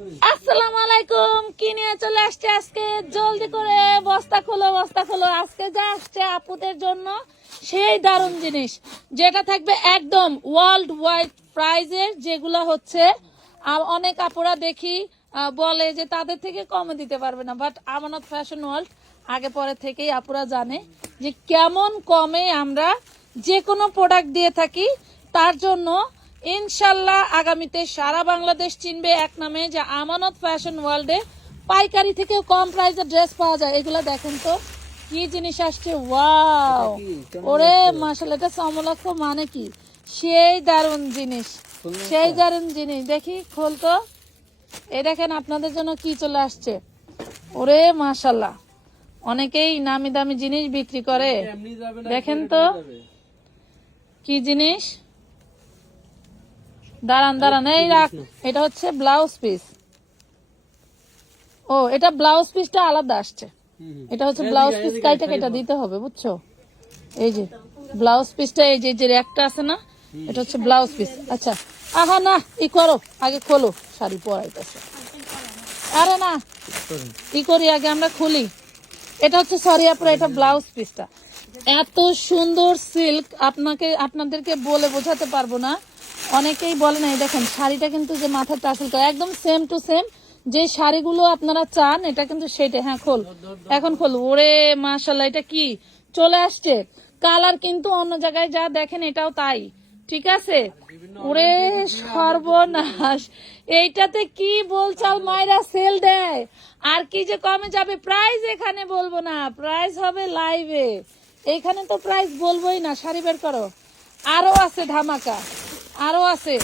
আসসালামু আলাইকুম। কি নিয়ে চলে আসছে আজকে? জলদি করে বস্তা খোলো বস্তা খোলো। আজকে যা আসছে আপুদের জন্য সেই দারুণ জিনিস। যেটা থাকবে একদম ওয়ার্ল্ড ওয়াইড প্রাইজের যেগুলো হচ্ছে অনেক আপুরা দেখি বলে যে তাদের থেকে কমে দিতে পারবে না। বাট আমানত ফ্যাশন ওয়ার্ল্ড আগে পরে থেকেই আপুরা জানে যে কেমন কমে আমরা যে কোনো প্রোডাক্ট দিয়ে থাকি, তার জন্য ইনশাল্লাহ আগামীতে সারা বাংলাদেশ চিনবে এক নামে যে আমানত ফ্যাশন ওয়ার্ল্ডে পাইকারি থেকে কম প্রাইসে ড্রেস পাওয়া যায়। এগুলো দেখেন তো কি জিনিস আসছে ওয়াও! ওরে মাসাল এটা সমলক্ষ মানে কি? সেই দারুণ জিনিস সেই দারুণ জিনিস। দেখি খোল তো। এই দেখেন আপনাদের জন্য কি চলে আসছে। ওরে মাশাল্লাহ অনেকেই নামি দামি জিনিস বিক্রি করে। দেখেন তো কি জিনিস? দাঁড়ান দাঁড়ান এই রাখ এটা হচ্ছে ব্লাউজ পিস ও এটা ব্লাউজ পিসটা আলাদা আসছে। এটা হচ্ছে ব্লাউজ পিস কাইটা কাইটা দিতে হবে বুঝছ? এই যে ব্লাউজ পিসটা এই যে যে একটা আছে না এটা হচ্ছে ব্লাউজ পিস আচ্ছা আহা না ই করো আগে খোলো শাড়ি পরাইতেছে। আরে না ই করি আগে আমরা খুলি। এটা হচ্ছে সরি আপনার এটা ব্লাউজ পিসটা এত সুন্দর সিল্ক আপনাকে আপনাদেরকে বলে বোঝাতে পারব না। অনেকেই বলে না, এই দেখেন, শাড়িটা কিন্তু যে মাথার টাসেল করা, একদম সেম টু সেম যে শাড়িগুলো আপনারা চান, এটা কিন্তু সেটা হ্যাঁ খোল। এখন খোল, ওরে মাশাল্লাহ, এটা কি? চলে আসছে। কালার কিন্তু অন্য জায়গায় যা দেখেন, এটাও তাই, ঠিক আছে? ওরে সর্বনাশ, এইটাতে কি বলচাল মায়েরা সেল দেয়? আর কি যে কমে যাবে প্রাইস এখানে বলব না প্রাইস হবে লাইভে এইখানে তো প্রাইস বলবোই না, শাড়ি বের করো। আরও আছে ধামাকা। আরও আছে।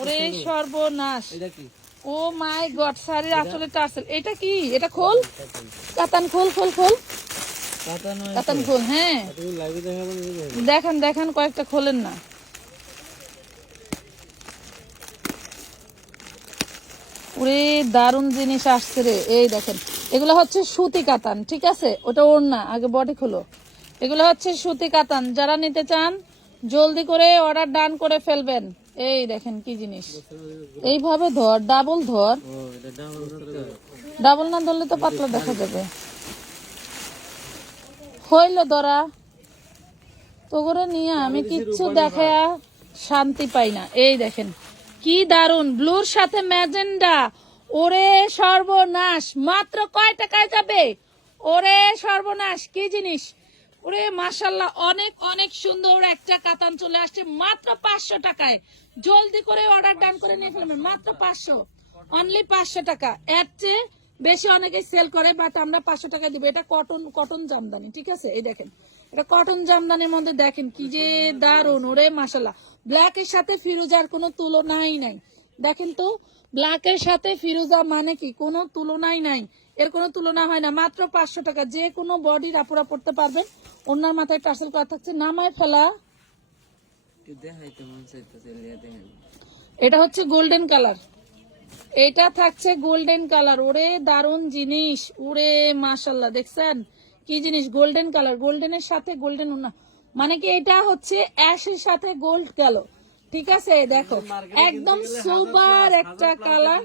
ওরে সর্বনাশ। ও মাই গড শাড়ির আসলে টার্সেল এটা কি? এটা খোল? কাতান খোল খোল খোল। কাতান খোল হ্যাঁ। দেখেন। দেখেন কয়েকটা খোলেন না। ওরে দারুণ জিনিস আসছে রে। এই দেখেন এগুলো হচ্ছে সুতি কাতান ঠিক আছে? ওটা ওর না আগে বডি খুলো। এগুলো হচ্ছে সুতি কাতান। যারা নিতে চান জলদি করে অর্ডার ডান করে ফেলবেন। এই দেখেন কি জিনিস। এইভাবে ধর ডাবল ধর। ডাবল না ধরলে তো পাতলা দেখা যাবে। হইল ধরা তো করে নিয়ে আমি কিচ্ছু দেখা শান্তি পাই না। এই দেখেন, কি দারুণ ব্লুর সাথে ম্যাজেন্ডা। ওরে সর্বনাশ। মাত্র কয় টাকায় যাবে? ওরে সর্বনাশ। কি জিনিস? ওরে মাশাল্লাহ অনেক অনেক সুন্দর একটা কাতান চলে আসছে, মাত্র পাঁচশো টাকায়। জলদি করে অর্ডার ডান করে নিয়ে ফেলবেন, মাত্র পাঁচশো। অনলি পাঁচশো টাকা। এর চেয়ে বেশি অনেকে সেল করে বাট আমরা পাঁচশো টাকা দিব। এটা কটন কটন জামদানি, ঠিক আছে? এই দেখেন, এটা কটন জামদানির মধ্যে দেখেন, কি যে দারুণ ওরে মাসাল্লাহ ব্ল্যাক এর সাথে ফিরোজার কোনো তুলনাই নাই। দেখেন তো ব্ল্যাক এর সাথে ফিরোজা মানে কি? কোনো তুলনাই নাই। এর কোনো তুলনা হয় না। মাত্র পাঁচশো টাকা। যে কোনো বডির আপুরা পড়তে পারবেন। ওনার মাথায় টার্সেল করা থাকছে। নামায় ফেলা। এটা হচ্ছে গোল্ডেন কালার এটা থাকছে গোল্ডেন কালার ওরে দারুণ জিনিস। ওরে মাশাল্লাহ দেখছেন? কি জিনিস? গোল্ডেন কালার গোল্ডেনের সাথে গোল্ডেন ওনা। মানে কি এটা হচ্ছে অ্যাশের সাথে গোল্ড গেল ঠিক আছে? দেখো একদম সুপার একটা কালার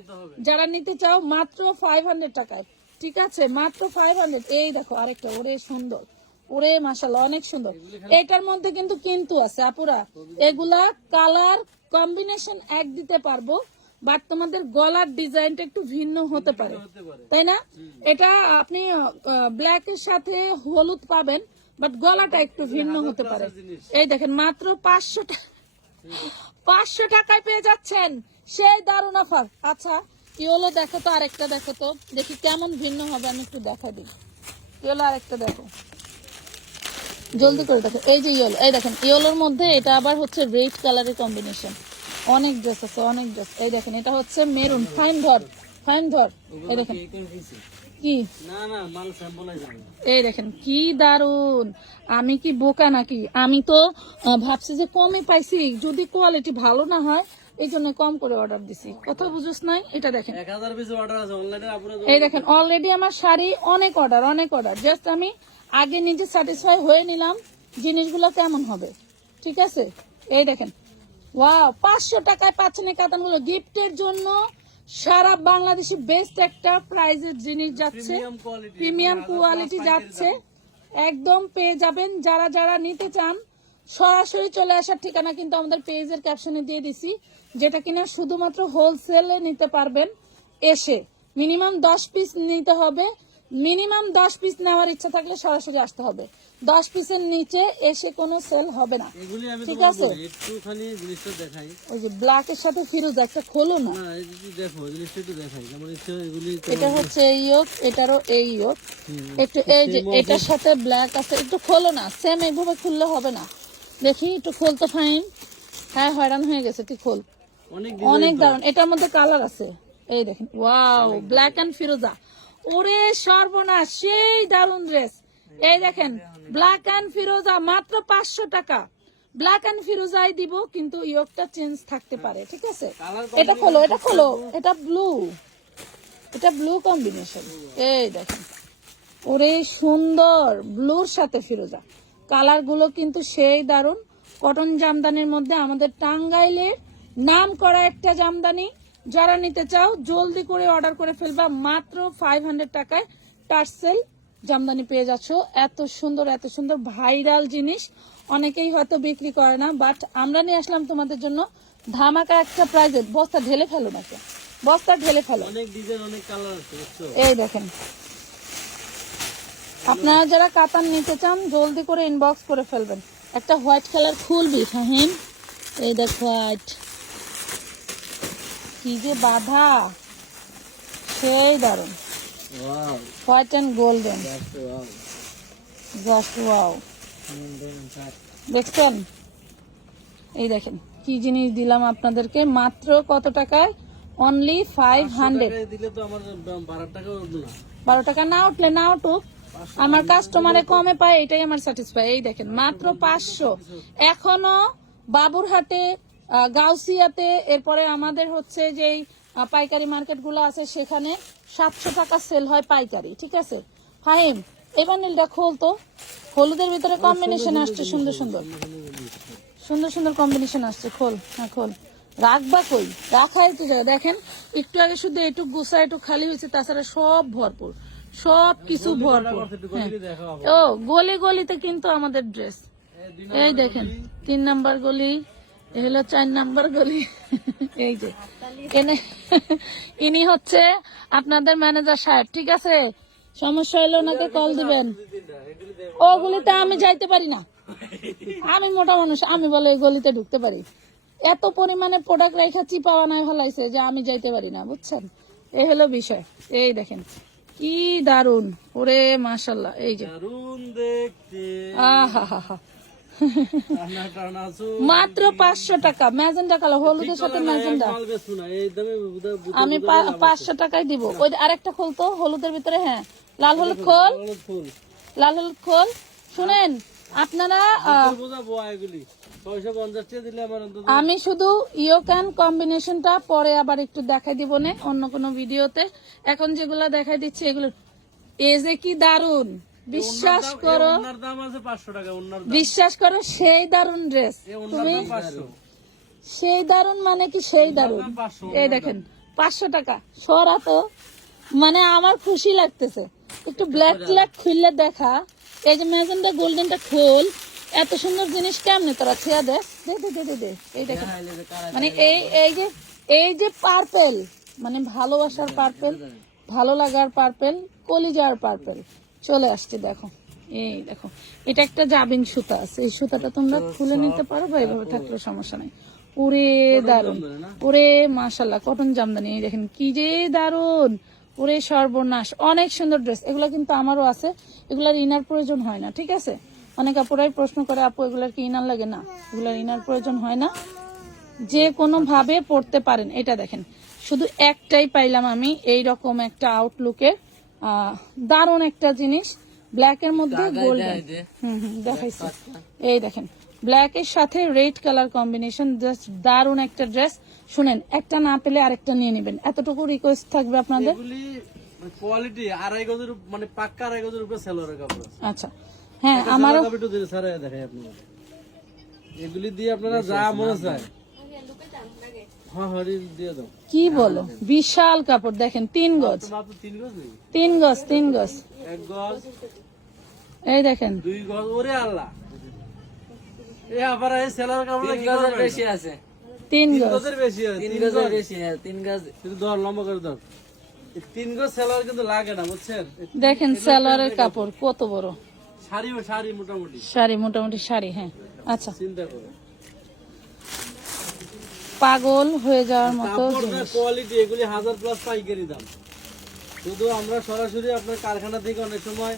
যারা নিতে চাও মাত্র ফাইভ হান্ড্রেড টাকায়। ঠিক আছে মাত্র ফাইভ হান্ড্রেড এই দেখো আরেকটা ওরে সুন্দর। ওরে মাশাল্লাহ অনেক সুন্দর। এটার মধ্যে কিন্তু কিন্তু আছে আপুরা। এগুলা কালার কম্বিনেশন এক দিতে পারব বাট তোমাদের গলার ডিজাইনটা একটু ভিন্ন হতে পারে। তাই না? এটা আপনি ব্ল্যাক এর সাথে হলুদ পাবেন বাট গলাটা একটু ভিন্ন হতে পারে। এই দেখেন মাত্র পাঁচশো টাকা পাঁচশো টাকায় পেয়ে যাচ্ছেন। সেই দারুণ অফার আচ্ছা ইয়েলো দেখো তো, আরেকটা দেখো তো। দেখি কেমন ভিন্ন হবে, আমি একটু দেখা দিই। ইয়েলো আরেকটা দেখো। জলদি করে দেখো। এই যে ইয়েলো, এই দেখেন, ইয়েলোর মধ্যে এটা আবার হচ্ছে রেড কালারের কম্বিনেশন অনেক ড্রেস আছে, অনেক ড্রেস এই দেখেন, এটা হচ্ছে মেরুন ফাইন ধর ফাইন ধর। এই দেখেন। কি? এই দেখেন কি দারুণ আমি কি বোকা নাকি? আমি তো ভাবছি যে কমই পাইছি যদি কোয়ালিটি ভালো না হয় এই জন্য কম করে অর্ডার দিছি। কথা বুঝোস নাই? এটা দেখেন। এই দেখেন অলরেডি আমার শাড়ি অনেক অর্ডার অনেক অর্ডার জাস্ট আমি আগে নিজে স্যাটিসফাই হয়ে নিলাম জিনিসগুলো কেমন হবে। ঠিক আছে? এই দেখেন। ওয়াও পাঁচশো টাকায় পাচ্ছেন এই কাতানগুলো। গিফটের জন্য সারা বাংলাদেশি বেস্ট একটা প্রাইজের জিনিস যাচ্ছে। প্রিমিয়াম কোয়ালিটি প্রিমিয়াম কোয়ালিটি যাচ্ছে। একদম পেয়ে যাবেন। যারা যারা নিতে চান সরাসরি চলে আসার ঠিকানা কিন্তু আমাদের পেজের ক্যাপশনে দিয়ে দিছি যেটা কিনা শুধুমাত্র হোলসেলে নিতে পারবেন। এসে মিনিমাম দশ পিস নিতে হবে। মিনিমাম দশ পিস নেওয়ার ইচ্ছা থাকলে সরাসরি আসতে হবে। দশ পিসের নিচে এসে কোনো সেল হবে না। ঠিক আছে। একটুখানি জিনিসটা দেখাই। ওই যে ব্ল্যাকের সাথে ফিরোজ একটা খোলো না। না এই যদি দেখো জিনিসটা একটু দেখাই। যেমন এগুলি এটা হচ্ছে এই ইয়োগ এটারও এই হুম, একটু এই যে এটার সাথে ব্ল্যাক আছে একটু খোলো না। সেম এইভাবে খুললে হবে না। দেখি একটু খোলতো ফাইন হ্যাঁ হয়রান হয়ে গেছে তুই খোল। অনেক অনেক দারুণ এটার মধ্যে কালার আছে। এই দেখেন ওয়াও ব্ল্যাক এন্ড ফিরোজা। ওরে সর্বনাশ সেই দারুণ ড্রেস এই দেখেন ব্ল্যাক এন্ড ফিরোজা মাত্র পাঁচশো টাকা। ব্ল্যাক এন্ড ফিরোজাই দিব কিন্তু ইয়োগটা চেঞ্জ থাকতে পারে ঠিক আছে? এটা খোলো এটা খোলো এটা ব্লু এটা ব্লু কম্বিনেশন এই দেখেন ওরে সুন্দর ব্লুর সাথে ফিরোজা কালারগুলো কিন্তু সেই দারুণ কটন জামদানির মধ্যে আমাদের টাঙ্গাইলের নাম করা একটা জামদানি। যারা নিতে চাও জলদি করে অর্ডার করে ফেলবা। মাত্র ফাইভ হান্ড্রেড টাকায় টার্সেল জামদানি পেয়ে যাচ্ছ। এত সুন্দর এত সুন্দর ভাইরাল জিনিস। অনেকেই হয়তো বিক্রি করে না বাট আমরা নিয়ে আসলাম তোমাদের জন্য ধামাকা একটা প্রাইজে বস্তা ঢেলে ফেলো নাকি? বস্তা ঢেলে ফেলো। অনেক ডিজাইন অনেক কালার এই দেখেন। আপনারা যারা কাতান নিতে চান জলদি করে ইনবক্স করে ফেলবেন। একটা হোয়াইট কালার খুলবি ফাহিম এই দেখ হোয়াইট কি যে বাধা? সেই দারুণ white and golden just wow দেখছেন? এই দেখেন কি জিনিস দিলাম আপনাদেরকে? মাত্র কত টাকায়? অনলি ফাইভ হান্ড্রেড আমার বারো টাকা না। বারো টাকা না উঠলে না উঠুক। আমার কাস্টমারে কমে পায় এটাই আমার স্যাটিসফাই এই দেখেন মাত্র পাঁচশো। এখনও বাবুরহাটে আহ, গাউসিয়াতে এরপরে আমাদের হচ্ছে যেই পাইকারি মার্কেটগুলো আছে সেখানে সাতশো টাকা সেল হয় পাইকারি ঠিক আছে? ফাহিম এবার নীলটা খোল তো। হলুদের ভিতরে কম্বিনেশন আসছে সুন্দর সুন্দর। সুন্দর সুন্দর কম্বিনেশন আসছে খোল হ্যাঁ খোল। রাখবা কই? রাখাই তো জায়গা। দেখেন একটু আগে শুধু একটু গুছা একটু খালি হয়েছে তাছাড়া সব ভরপুর। সব কিছু ভরপুর। একটু হ্যাঁ। ও গলি গলিতে কিন্তু আমাদের ড্রেস এই দেখেন তিন নাম্বার গলি। এ হলো চার নাম্বার গলি। এই যে এনে ইনি হচ্ছে আপনাদের ম্যানেজার সাহেব ঠিক আছে? সমস্যা হলে ওনাকে কল দিবেন। ওগুলিতে আমি যাইতে পারি না। আমি মোটা মানুষ আমি বলে এই গলিতে ঢুকতে পারি। এত পরিমাণে প্রোডাক্ট রেখা চিপাওয়া নাই হলাইছে যে আমি যাইতে পারি না বুঝছেন? এই হলো বিষয়। এই দেখেন কি দারুণ ওরে মাশাল্লাহ এই যে। আহা হা হা। মাত্র পাঁচশো টাকা। ম্যাজেন্ডা কালো হলুদের সাথে ম্যাজেন্ডা। বুঝা- আমি পাঁচশো টাকায় দিব। ওই আরেকটা খোল তো হলুদের ভিতরে হ্যাঁ। লাল হলুদ খোল। লাল হলুদ খোল। শুনেন আপনারা আমি শুধু ইয়োকান কম্বিনেশনটা পরে আবার একটু দেখাই দিব না অন্য কোনো ভিডিওতে। এখন যেগুলা দেখাই দিচ্ছি এগুলো এ যে কি দারুণ বিশ্বাস করো। বিশ্বাস করো সেই দারুণ ড্রেস তুমি সেই দারুণ মানে কি সেই দারুণ এই দেখেন পাঁচশো টাকা। সরা তো মানে আমার খুশি লাগতেছে। একটু ব্ল্যাক ব্ল্যাক খুললে দেখা। এই যে ম্যাজেন্ডা গোল্ডেনটা খোল। এত সুন্দর জিনিস কেমনে তোরা ছেয়া দে? দে দে দে দে দে। এই দেখেন। মানে এই এই যে এই যে পার্পেল মানে ভালোবাসার পার্পেল ভালো লাগার পার্পেল কলিজার পার্পেল চলে আসছে দেখো। এই দেখো এটা একটা জাবিন সুতা আছে। এই সুতাটা তোমরা খুলে নিতে পারো বা এভাবে থাকলে সমস্যা নাই। ওরে দারুণ ওরে মাশাল্লাহ কটন জামদানি। এই দেখেন কি যে দারুণ ওরে সর্বনাশ। অনেক সুন্দর ড্রেস এগুলো কিন্তু আমারও আছে। এগুলার ইনার প্রয়োজন হয় না ঠিক আছে? অনেক আপুরাই প্রশ্ন করে আপু এগুলার কি ইনার লাগে? না এগুলার ইনার প্রয়োজন হয় না। যে কোনো ভাবে পড়তে পারেন। এটা দেখেন শুধু একটাই পাইলাম আমি এই রকম একটা আউটলুকে দারুণ একটা জিনিস। ব্ল্যাক এর মধ্যে গোল্ডেন। হুম হুম দেখাইছি। এই দেখেন ব্ল্যাক এর সাথে রেড কালার কম্বিনেশন জাস্ট দারুণ একটা ড্রেস শুনেন একটা না পেলে আরেকটা নিয়ে নেবেন। এতটুকু রিকোয়েস্ট থাকবে আপনাদের। কোয়ালিটি আড়াই গজের মানে পাক্কা আড়াই গজের উপরে সেলোয়ারের কাপড় আচ্ছা। হ্যাঁ আমারও কাপড় একটু দিলে স্যার দেখাই আপনার এগুলি দিয়ে আপনারা যা মনে চায়। কি বলো? বিশাল কাপড় দেখেন তিন গজ। তিন গজ তিন গজ তিন গজ। এক গজ এই দেখেন। দুই গজ ওরে আল্লাহ। এ আবার এই সেলার কাপড়টা কি করবে? বেশি আছে। তিন তিন গজের বেশি তিন তিন গজের বেশি তিন গজ। ধর লম্বা করে ধর। তিন গজ সেলার কিন্তু লাগে না বুঝছেন? দেখেন সালোয়ারের কাপড়। কত বড়। শাড়ি শাড়ি মোটামুটি। শাড়ি মোটামুটি শাড়ি হ্যাঁ। আচ্ছা। চিন্তা করো। পাগল হয়ে যাওয়ার মতো কোয়ালিটি এগুলি হাজার প্লাস পাইকারি দাম। শুধু আমরা সরাসরি আপনার কারখানা থেকে অনেক সময়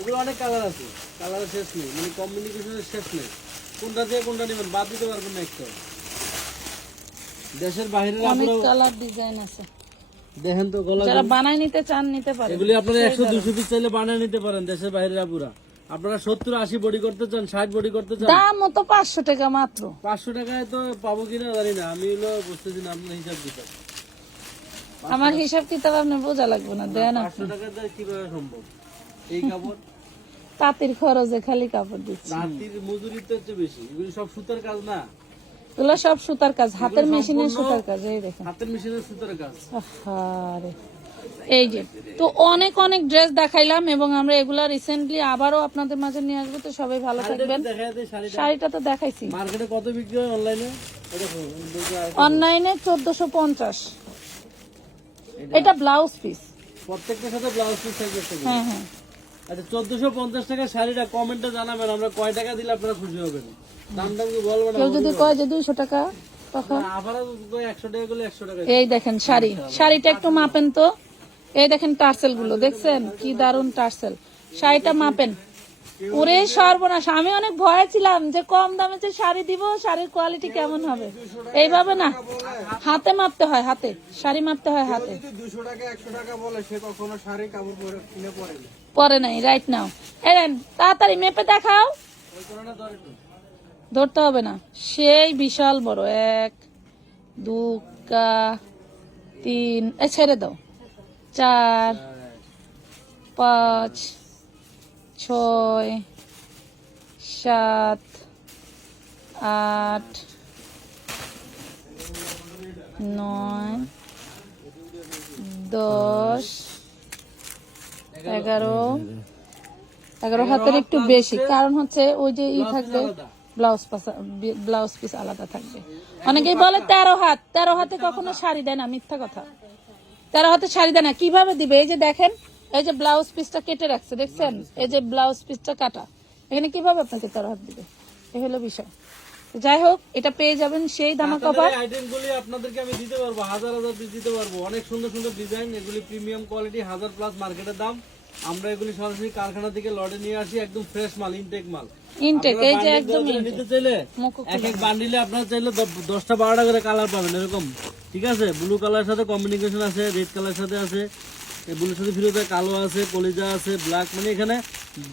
এগুলো অনেক কালার আছে। কালারের শেষ নেই মানে কমিউনিকেশনের শেষ নেই। কোনটা দিয়ে কোনটা নেবেন বাদ দিতে পারবেন না একটা। দেশের বাইরের অনেক কালার ডিজাইন আছে। দেখেন তো গলা যারা বানায় নিতে চান নিতে পারে এগুলি আপনারা একশো দুশো পিস চাইলে বানিয়ে নিতে পারেন দেশের বাইরের আপুরা। আপনারা সত্তর আশি বডি করতে চান ষাট বডি করতে চান? দাম মতো পাঁচশো টাকা মাত্র। পাঁচশো টাকায় তো পাবো কিনা জানি না আমি হলো বুঝতেছি না আপনার হিসাব দিতে আমার হিসাব কিতাব আপনি বোঝা লাগবে না দেন। পাঁচশো টাকা দিয়ে কীভাবে সম্ভব? এই কাপড়? তাঁতির খরচে খালি কাপড় দিচ্ছি। রাতির মজুরি তো হচ্ছে বেশি এগুলি সব সুতার কাজ না? এগুলো সব সুতার কাজ হাতের মেশিনের সুতার কাজ এই দেখেন। হাতের মেশিনের সুতার কাজ। এই যে তো অনেক অনেক ড্রেস দেখাইলাম এবং আমরা এগুলা রিসেন্টলি আবারও আপনাদের মাঝে নিয়ে আসব তো সবাই ভালো থাকবেন। শাড়িটা তো দেখাইছি। মার্কেটে কত বিক্রি হয় অনলাইনে অনলাইনে চোদ্দশো পঞ্চাশ। এটা ব্লাউজ পিস প্রত্যেকটার সাথে ব্লাউজ পিস থাকবে হ্যাঁ হ্যাঁ। আচ্ছা চোদ্দশো পঞ্চাশ টাকা শাড়িটা কমেন্টে জানাবেন আমরা কয় টাকা দিলে আপনারা খুশি হবেন? দাম দাম কি বলবেন কেউ যদি কয় যে দুইশো টাকা তখন আবারও একশো টাকা করলে একশো টাকা এই দেখেন শাড়ি। শাড়িটা একটু মাপেন তো। এই দেখেন টার্সেলগুলো দেখছেন? কি দারুণ টার্সেল। শাড়িটা মাপেন। ওরে সর্বনাশ আমি অনেক ভয়ে ছিলাম যে কম দামে যে শাড়ি দিব শাড়ির কোয়ালিটি কেমন হবে? এইভাবে না হাতে মাপতে হয় হাতে। শাড়ি মাপতে হয় হাতে। পরে পরে নাই রাইট নাও এলেন তাড়াতাড়ি মেপে দেখাও। ধরতে হবে না। সেই বিশাল বড় এক দুকা তিন এ ছেড়ে দাও। চার, পাঁচ, ছয়, সাত, আট, নয়, দশ, এগারো। এগারো হাতের একটু বেশি, কারণ হচ্ছে ওই যে ই থাকবে, ব্লাউজ ব্লাউজ পিস আলাদা থাকবে। অনেকেই বলে তেরো হাত, তেরো হাতে কখনো শাড়ি দেয় না, মিথ্যা কথা। তেরো হয়তো শাড়ি দেয় না। কীভাবে দিবে? এই যে দেখেন এই যে ব্লাউজ পিসটা কেটে রাখছে দেখছেন? এই যে ব্লাউজ পিসটা কাটা। এখানে কীভাবে আপনাকে তারা হাত দিবে? এই হলো বিষয়। যাই হোক এটা পেয়ে যাবেন সেই দামা কভার আইটেমগুলি আপনাদেরকে আমি দিতে পারব হাজার হাজার পিস দিতে পারব। অনেক সুন্দর সুন্দর ডিজাইন এগুলি প্রিমিয়াম কোয়ালিটি হাজার প্লাস মার্কেটের দাম। আমরা এগুলি সরাসরি কারখানা থেকে লটে নিয়ে আসি একদম ফ্রেশ মাল ইনটেক মাল। ইনটেক এই যে একদম নিতে চাইলে এক এক বান্ডিলে আপনারা চাইলে দ- দশটা বারোটা করে কালার পাবেন এরকম। ঠিক আছে? ব্লু কালার সাথে কম্বিনেশন আছে রেড কালার সাথে আছে। ব্লুর সাথে ফিরোজা কালো আছে কলিজা আছে ব্ল্যাক মানে এখানে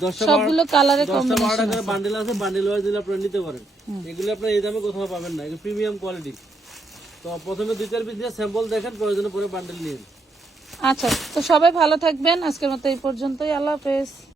দশটা সবগুলো কালারে দশটা বারোটা করে বান্ডিল আছে। বান্ডিল ওয়াইজ দিলে আপনারা নিতে পারেন। এগুলো আপনারা এই দামে কোথাও পাবেন না এগুলো প্রিমিয়াম কোয়ালিটি তো প্রথমে দুই চার পিস দিয়ে স্যাম্পল দেখেন প্রয়োজনে পরে বান্ডিল নিন। আচ্ছা তো সবাই ভালো থাকবেন। আজকের মতো এই পর্যন্তই। আল্লাহ হাফেজ।